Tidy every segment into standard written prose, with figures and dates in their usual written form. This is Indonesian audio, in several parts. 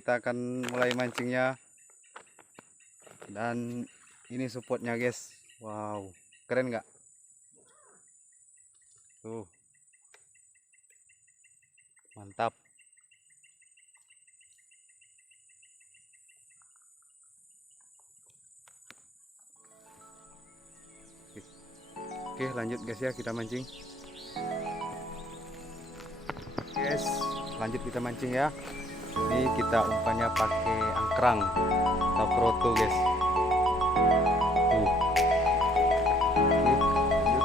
kita akan mulai mancingnya. Dan ini supportnya guys. Wow, keren nggak? Tuh, mantap. Oke, lanjut guys ya, kita mancing. Guys, lanjut kita mancing ya. Ini kita umpannya pakai angkrang atau kroto guys. Tuh. Oke, lanjut.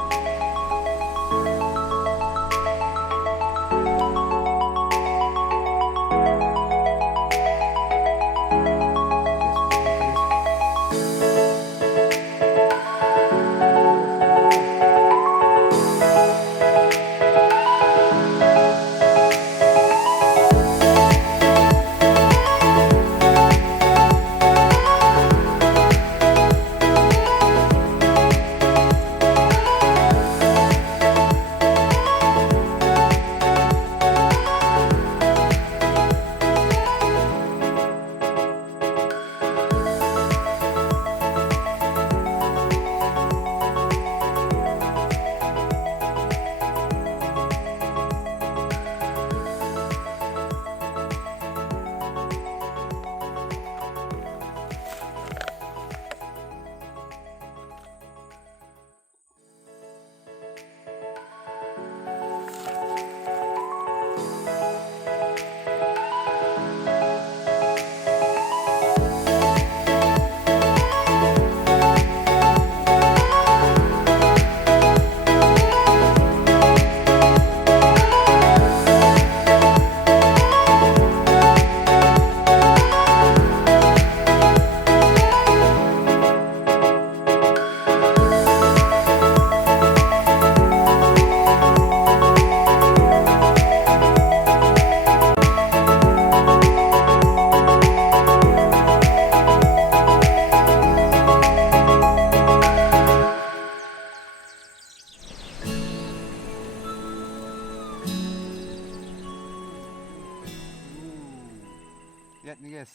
Lihat nih guys,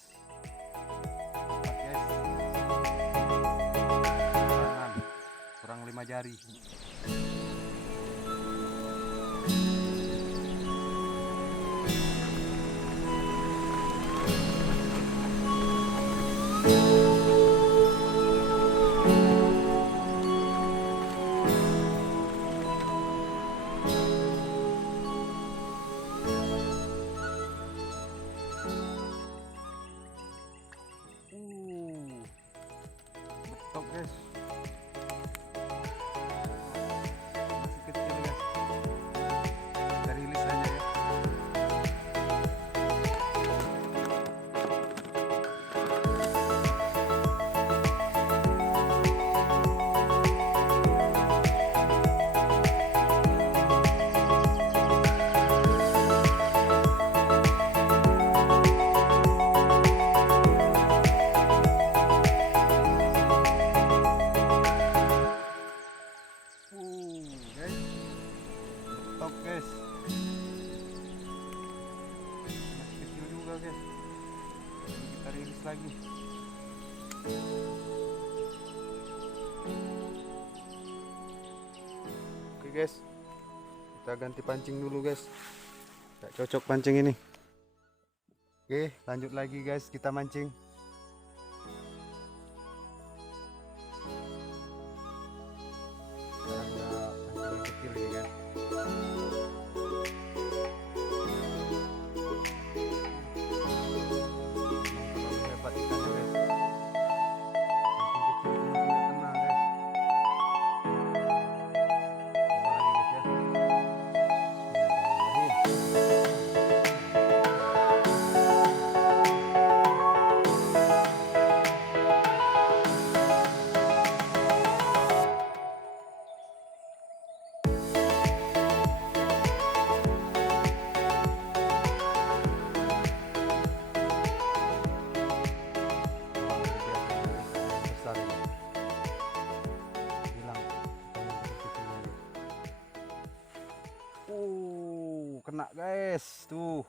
dapat guys, tangan kurang 5 jari. Betok guys, masih kecil guys, kita rilis aja ya. Betok guys, masih kecil juga guys, kita rilis lagi. Oke guys, kita ganti pancing dulu guys, gak cocok pancing ini. Oke, lanjut lagi guys, kita mancing. Ada pancing kecil ini kan. Hebat ikannya guys. Pancing kecil masih nggak kena guys. Coba lagi guys ya. Kena guys, tuh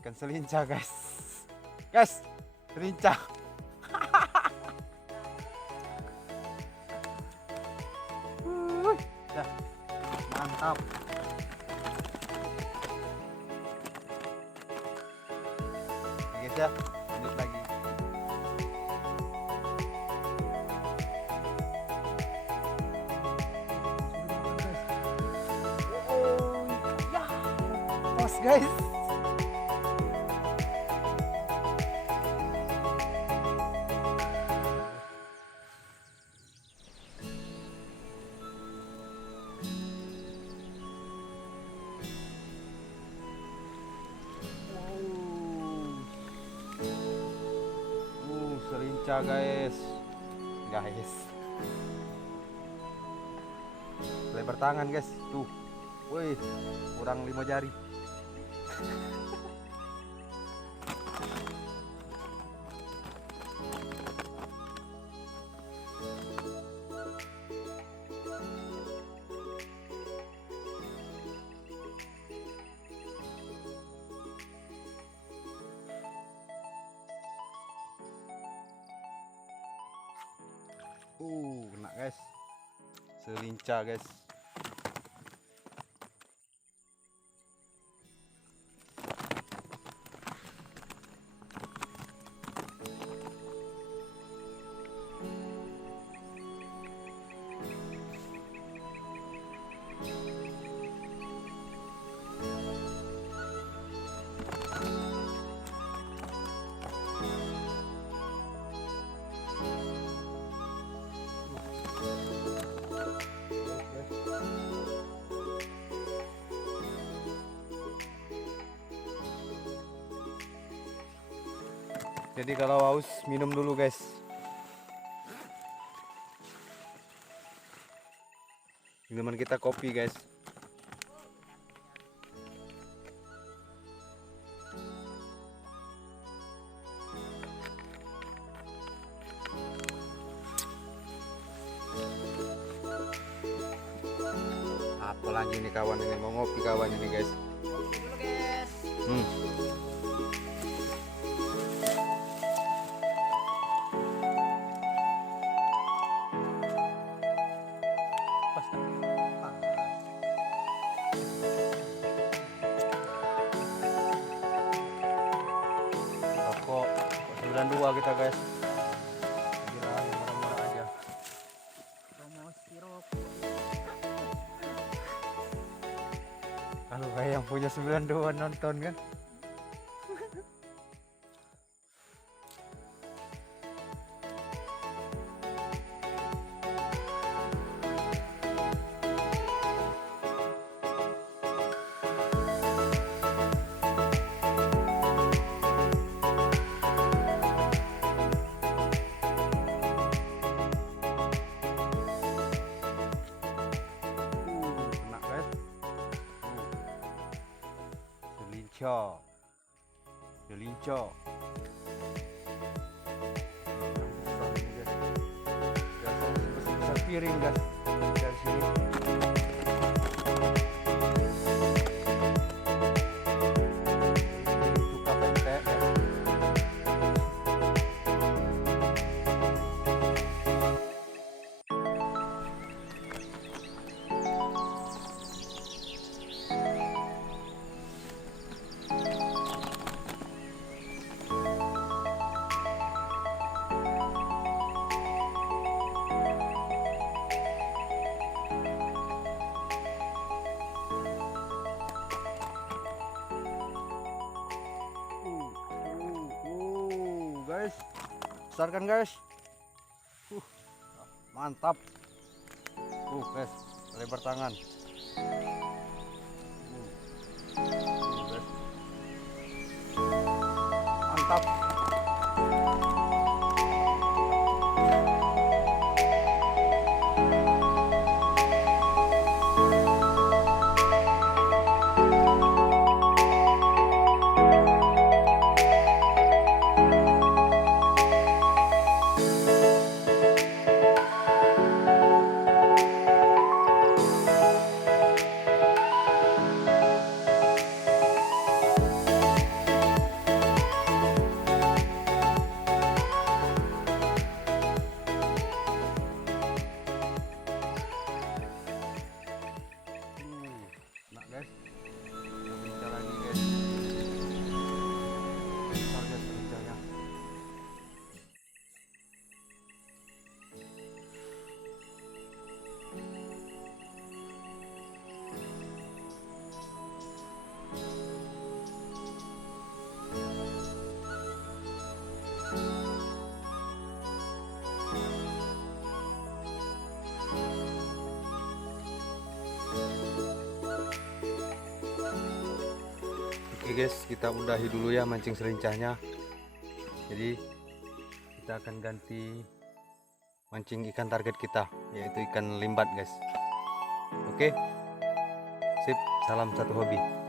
ikan selincah guys. Guys, selincah. Dah, mantap. Oke guys ya, lanjut lagi. Pas guys. Selincah guys. Lebar tangan guys. Tuh. Wih, kurang 5 jari. Kena guys. Selincah guys. Jadi kalau haus minum dulu guys. Minuman kita kopi guys. Apalagi nih kawan ini mau ngopi kawan ini guys. Ngopi dulu guys. Rokok 92 kita guys. Gila, murah-murah aja. Promosi rokok. Kalau kayak yang punya 92 nonton kan. Selincah. Besar piring guys dari sini. Cuka pempek guys. Guys, besar kan guys. Mantap. Guys, lebar tangan. Guys. Mantap. Oke guys, kita udahi dulu ya mancing selincahnya. Jadi kita akan ganti mancing ikan target kita, yaitu ikan limbat guys. Oke, sip, salam satu hobi.